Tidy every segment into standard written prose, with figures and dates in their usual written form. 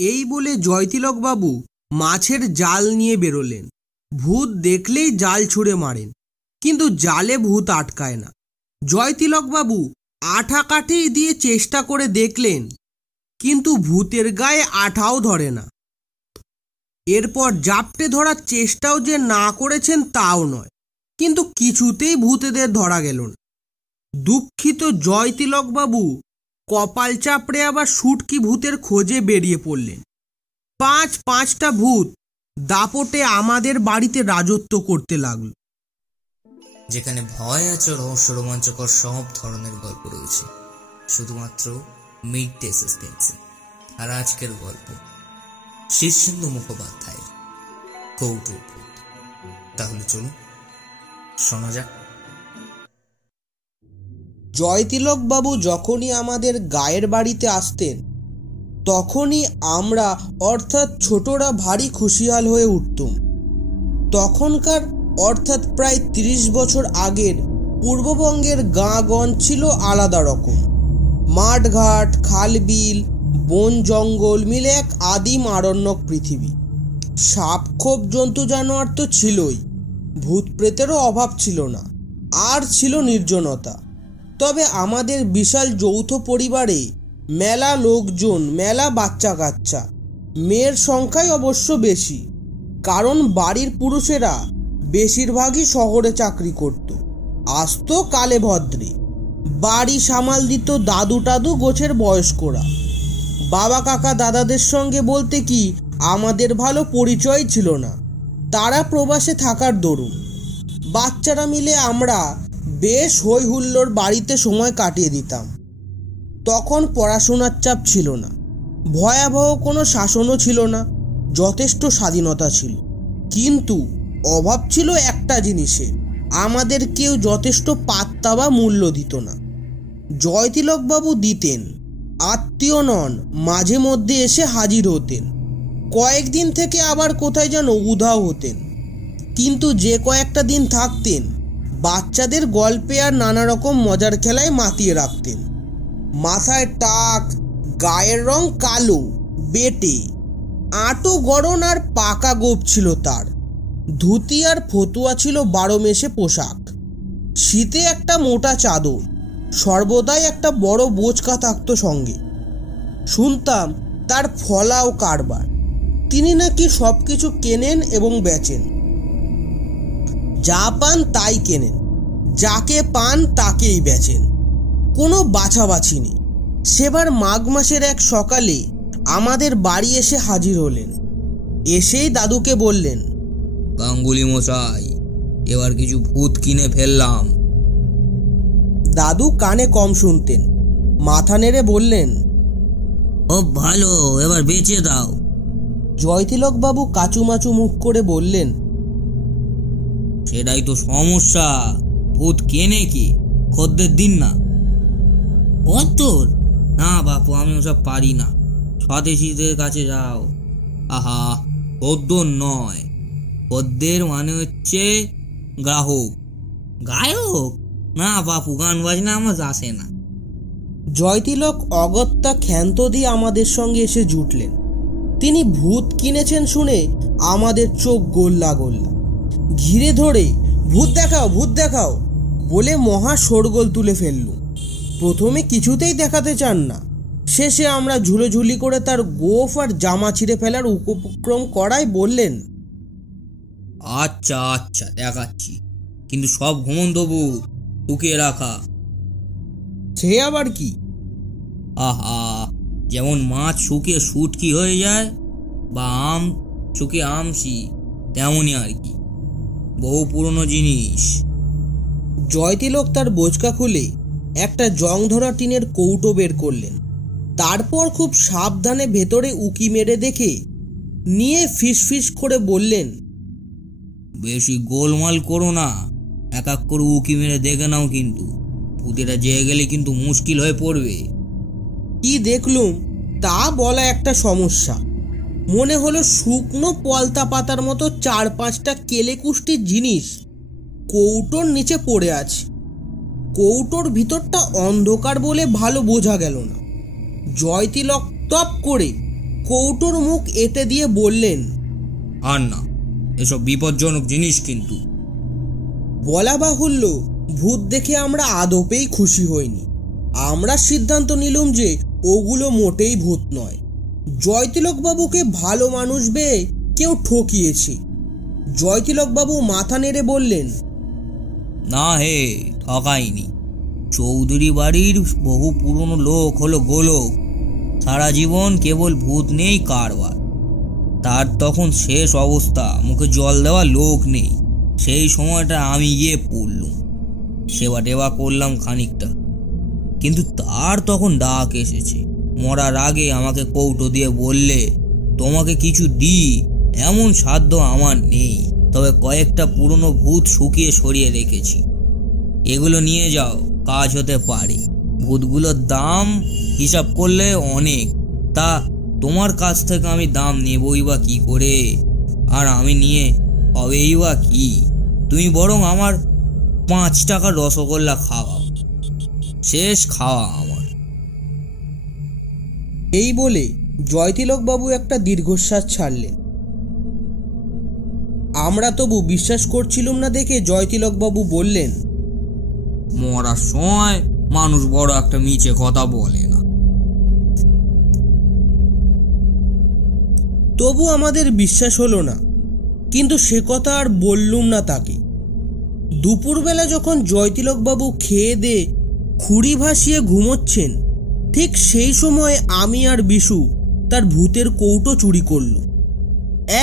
এই বলে জয়তিলক বাবু মাছের জাল নিয়ে বেরোলেন। ভূত দেখলেই জাল ছুঁড়ে মারেন, কিন্তু জালে ভূত আটকায় না। জয়তিলক বাবু আঠা কাঠি দিয়ে চেষ্টা করে দেখলেন, কিন্তু ভূতের গায়ে আঠাও ধরে না। এরপর জাপটে ধরার চেষ্টাও যে না করেছেন তাও নয়, কিন্তু কিছুতেই ভূতেদের ধরা গেল না। দুঃখিত জয়তিলক বাবু কপাল চাপড়ে আবার শুটকি ভূতের খোঁজে বেরিয়ে পড়লেন। পাঁচটা ভূত দাপটে আমাদের বাড়িতে রাজত্ব করতে লাগলো। যেখানে ভয় আছে, রহস্য, রোমাঞ্চকর সব ধরনের গল্প রয়েছে, শুধুমাত্র মিড ডে সাসপেন্সে। আর আজকের গল্প শীর্ষেন্দু মুখোপাধ্যায়ের কৌতুক ভূত। তাহলে চলুন শোনা যাক। জয়তিলক বাবু যখনই আমাদের গায়ের বাড়িতে আসতেন, তখনই আমরা অর্থাৎ ছোটরা ভারী খুশিয়াল হয়ে উঠতুম। তখনকার অর্থাৎ প্রায় 30 বছর আগের পূর্ববঙ্গের গাঁগঞ্জ ছিল আলাদা রকম। মাঠঘাট, খালবিল, বন জঙ্গল মিলে এক আদিম আরণ্যক পৃথিবী। সাপ খোপ জন্তু জানোয়ার তো ছিলই, ভূত প্রেতেরও অভাব ছিল না। আর ছিল নির্জনতা। তবে আমাদের বিশাল যৌথ পরিবারে মেলা লোকজন, মেলা বাচ্চা কাচ্চা। মেয়ের সংখ্যাই অবশ্য বেশি, কারণ বাড়ির পুরুষেরা বেশিরভাগই শহরে চাকরি করত। আসতো কালে ভদ্রে, বাড়ি সামাল দিত দাদু টাদু গোছের বয়স্করা। বাবা কাকা দাদাদের সঙ্গে বলতে কি আমাদের ভালো পরিচয় ছিল না, তারা প্রবাসে থাকার দরুন। বাচ্চারা মিলে আমরা বেশ হই হুল্লোর বাড়িতে সময় কাটিয়ে দিতাম। তখন পড়াশোনার চাপ ছিল না, ভয়াবহ কোনো শাসনও ছিল না, যথেষ্ট স্বাধীনতা ছিল। কিন্তু অভাব ছিল একটা জিনিসে, আমাদের কেউ যথেষ্ট পাত্তা বা মূল্য দিত না। জয়তিলক বাবু দিতেন, আত্মীয় নন, মাঝে মধ্যে এসে হাজির হতেন। কয়েকদিন থেকে আবার কোথায় যেন উধাও হতেন, কিন্তু যে কয়েকটা দিন থাকতেন বাচ্চাদের গল্পে আর নানা রকম মজার খেলায় মাতিয়ে রাখতেন। মাথায় টাক, গায়ের রং কালো, বেটে, আঁটো গড়ন আর পাকা গোপ ছিল তার। ধুতি আর ফতুয়া ছিল 12 মেশে পোশাক। শীতে একটা মোটা চাদর, সর্বদাই একটা বড় বোঁচকা থাকতো সঙ্গে। শুনতাম তার ফলাও কারবার। তিনি নাকি সব কিছু কেনেন এবং বেচেন। যা পান তাই কেনেন, যাকে পান তাকেই বেচেন, কোনো বাছাবাছি নেই। সেবার মাঘ মাসের এক সকালে আমাদের বাড়ি এসে হাজির হলেন। এসেই দাদুকে বললেন, গাঙ্গুলি মশাই, এবার কিছু ভূত কিনে ফেললাম। দাদু কানে কম শুনতেন, মাথা নেড়ে বললেন, ও ভালো, এবার বেচে দাও। জয়তিলক বাবু কাচুমাচু মুখ করে বললেন, সেটাই তো সমস্যা, ভূত কেনে কি? খদ্দের দিন না। খদ্দর? না বাপু, আমি ওসব পারি না, স্বদেশীদের কাছে যাও। আহা, খদ্দর নয়, খদ্দের মানে হচ্ছে গ্রাহক। গায়ক? না বাপু, গান বাজনা আমার আসে না। জয়তিলক অগত্যা ক্ষান্ত দিয়ে আমাদের সঙ্গে এসে জুটলেন। তিনি ভূত কিনেছেন শুনে আমাদের চোখ গোল্লা গোল্লা। ঘিরে ধরে ভূত দেখাও, ভূত দেখাও বলে মহা শোরগোল তুলে ফেললুম। প্রথমে কিছুতেই দেখাতে চান না, শেষে আমরা ঝুলোঝুলি করে তার গোফ আর জামা ছিঁড়ে ফেলার উপক্রম করায় বললেন, আচ্ছা আচ্ছা দেখাচ্ছি, কিন্তু সব ঘুমন্ত ভূত, লুকিয়ে রাখা। সে আবার কি? আহা, যেমন মাছ শুকিয়ে শুটকি হয়ে যায়, বা আম শুকিয়ে আমসি, তেমনই আর কি, বহু পুরনো জিনিস। জয়তিলক তার বোঁচকা খুলে একটা জং ধরা টিনের কৌটো বের করলেন। তারপর খুব সাবধানে ভেতরে উকি মেরে দেখে নিয়ে ফিসফিস করে বললেন, বেশি গোলমাল করো না, এক এক করে উকি মেরে দেখে নাও, কিন্তু ভূতেরা জেগে গেলে কিন্তু মুশকিল হয়ে পড়বে। কি দেখলুম তা বলা একটা সমস্যা। মনে হলো শুকনো পলতা পাতার মতো 4-5টা কেলেকুষ্টির জিনিস কৌটোর নিচে পড়ে আছে। কৌটোর ভিতরটা অন্ধকার বলে ভালো বোঝা গেল না। জয়তিলক টপ করে কৌটোর মুখ এঁটে দিয়ে বললেন, আর না, এসব বিপজ্জনক জিনিস কিন্তু। বলা বাহুল্য, ভূত দেখে আমরা আদপেই খুশি হইনি। আমরা সিদ্ধান্ত নিলাম যে ওগুলো মোটেই ভূত নয়। জয়তিলকবাবুকে ভালো মানুষ বেয়ে কেউ ঠকিয়েছে। জয়তিলকবাবু মাথা নেড়ে বললেন, না হে, ঠকাইনি। চৌধুরী বাড়ির বহু পুরনো লোক হলো গোলক, সারা জীবন কেবল ভূত নেই কারবার। তার তখন শেষ অবস্থা, মুখে জল দেওয়া লোক নেই। সেই সময়টা আমি গিয়ে পড়লুম, সেবা টেবা করলাম খানিকটা, কিন্তু তার তখন ডাক এসেছে। মরার আগে আমাকে কৌটো দিয়ে বললে, তোমাকে কিছু দিই এমন সাধ্য আমার নেই, তবে কয়েকটা পুরনো ভূত শুকিয়ে সরিয়ে রেখেছি, এগুলো নিয়ে যাও, কাজ হতে পারে। ভূতগুলোর দাম হিসাব করলে অনেক, তা তোমার কাছ থেকে আমি দাম নেবই বা কি করে, আর আমি নিয়ে হবেই বা কি? তুমি বরং আমার 5 টাকার রসগোল্লা খাওয়াও, শেষ খাওয়া আমার। এই বলে জয়তিলকবাবু একটা দীর্ঘশ্বাস ছাড়লেন। আমরা তবু বিশ্বাস করছিলাম না দেখে জয়তিলকবাবু বললেন, মরার সময় মানুষ বড় একটা মিছে কথা বলে না। তবু আমাদের বিশ্বাস হলো না, কিন্তু সে কথা আর বললুম না তাকে। দুপুরবেলা যখন জয়তিলকবাবু খেয়ে দিয়ে খুঁড়ি ভাসিয়ে ঘুমোচ্ছেন, ঠিক সেই সময় আমি আর বিশু তার ভূতের কৌটো চুরি করল।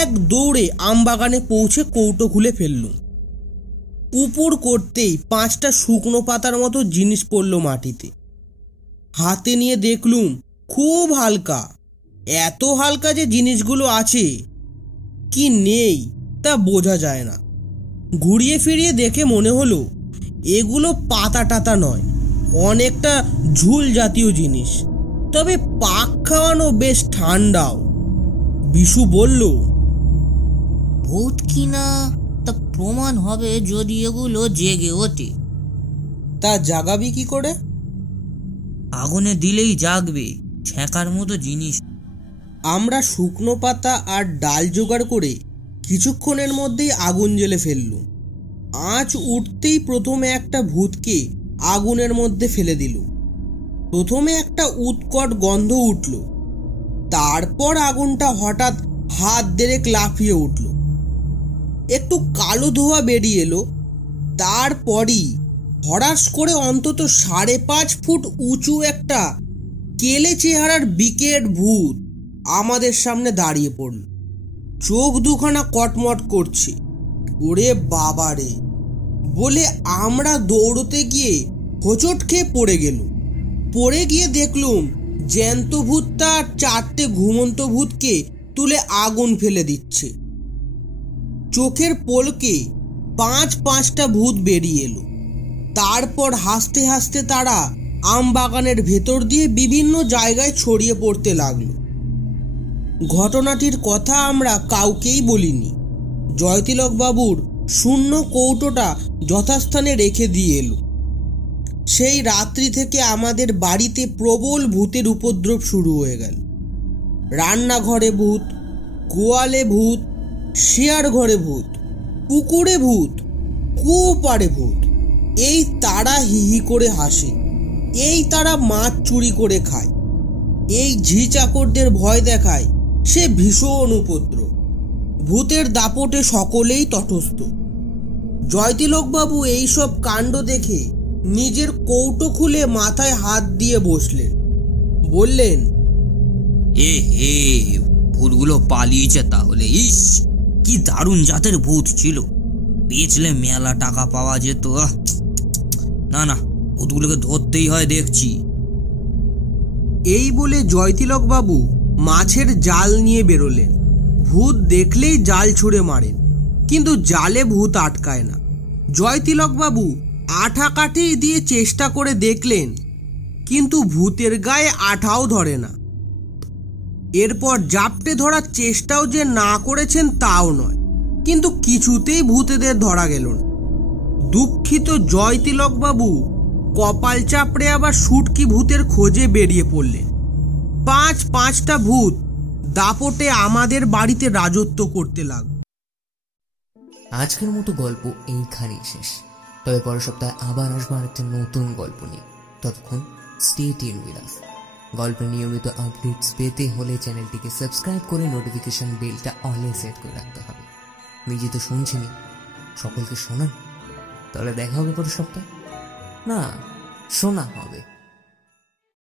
এক দৌড়ে আমবাগানে পৌঁছে কৌটো খুলে ফেললুম। উপর করতেই 5টা শুকনো পাতার মতো জিনিস পড়ল মাটিতে। হাতে নিয়ে দেখলুম খুব হালকা, এত হালকা যে জিনিসগুলো আছে কি নেই তা বোঝা যায় না। ঘুরিয়ে ফিরিয়ে দেখে মনে হলো এগুলো পাতা টাতা নয়, অনেকটা ঝুল জাতীয় জিনিস, তবে পাক খাওয়ানো, বেশ ঠান্ডাও। বিশু বলল, ভূত কিনা তা প্রমাণ হবে যদি এগুলো জেগে ওঠে। তা জাগাবি কি করে? আগুনে দিলেই জাগবে, ছ্যাঁকার মতো জিনিস। আমরা শুকনো পাতা আর ডাল জোগাড় করে কিছুক্ষণের মধ্যেই আগুন জ্বেলে ফেললুম। আঁচ উঠতেই প্রথমে একটা ভূতকে আগুনের মধ্যে ফেলে দিল। প্রথমে একটা উৎকট গন্ধ উঠল, তারপর আগুনটা হঠাৎ হাত দেড়েক লাফিয়ে উঠল। একটু কালো ধোঁয়া বেরিয়ে এলো, তারপরই হঠাৎ করে অন্তত 5.5 ফুট উঁচু একটা কেলে চেহারার বিকেট ভূত আমাদের সামনে দাঁড়িয়ে পড়ল। চোখ দুখানা কটমট করছে। ওরে বাবা রে বলে আমরা দৌড়তে গিয়ে হোঁচট খেয়ে পড়ে গিয়ে দেখলুম জ্যান্ত ভূতটা 4টে ঘুমন্ত ভূতকে তুলে আগুন ফেলে দিচ্ছে। চোখের পলকে 5-5টা ভূত বেরিয়ে এলো। তারপর হাসতে হাসতে তারা আম বাগানের ভেতর দিয়ে বিভিন্ন জায়গায় ছড়িয়ে পড়তে লাগলো। ঘটনাটির কথা আমরা কাউকেই বলিনি। জয়তিলকবাবুর শূন্য কৌটোটা যথাস্থানে রেখে দিয়ে এলো। সেই রাত্রি থেকে আমাদের বাড়িতে প্রবল ভূতের উপদ্রব শুরু হয়ে গেল। রান্নাঘরে ভূত, গোয়ালে ভূত, শেয়ার ঘরে ভূত, পুকুরে ভূত, কুয়ো পাড়ে ভূত। এই তারা হিহি করে হাসে, এই তারা মাছ চুরি করে খায়, এই ঝি চাকরদের ভয় দেখায়, সে ভীষণ উপদ্রব। ভূতের দাপটে সকলেই তটস্থ। জয়তিলকবাবু এইসব কাণ্ড দেখে নিজের কৌটো খুলে মাথায় হাত দিয়ে বসলেন। বললেন, এ হে, ভূতগুলো পালিয়েছে তাহলে। ইস, কি দারুণ জাতের ভূত ছিল, বেচলে মেলা টাকা পাওয়া যেত। না না, ভূতগুলোকে ধরতেই হয় দেখছি। এই বলে জয়তিলকবাবু মাছের জাল নিয়ে বেরোলেন। ভূত দেখলেই জাল ছুঁড়ে মারেন, কিন্তু জালে ভূত আটকায় না। জয়তিলকবাবু আঠা কাঠি দিয়ে চেষ্টা করে দেখলেন, কিন্তু ভূতের গায়ে আঠাও ধরে না। এরপর জাপটে ধরার চেষ্টাও যে না করেছেন তাও নয়, কিন্তু কিছুতেই ভূতেদের ধরা গেল না। দুঃখিত জয়তিলকবাবু কপাল চাপড়ে আবার শুটকি ভূতের খোঁজে বেরিয়ে পড়লেন। 5-5টা ভূত দাপটে আমাদের বাড়িতে রাজত্ব করতে লাগলো। আজকের মতো গল্প এইখানেই শেষ। তবে পরের সপ্তাহে আবার আসবো একটা নতুন গল্প নিয়ে। ততক্ষণ স্টে টিউন উইথ আস। গল্পের নিয়মিত আপডেটস পেতে হলে চ্যানেলটিকে সাবস্ক্রাইব করে নোটিফিকেশন বেলটা অলে সেট করে রাখতে হবে। নিজে তো শুনছেনই, সকলকে শোনান। তাহলে দেখা হবে পরের সপ্তাহে, না শোনা হবে।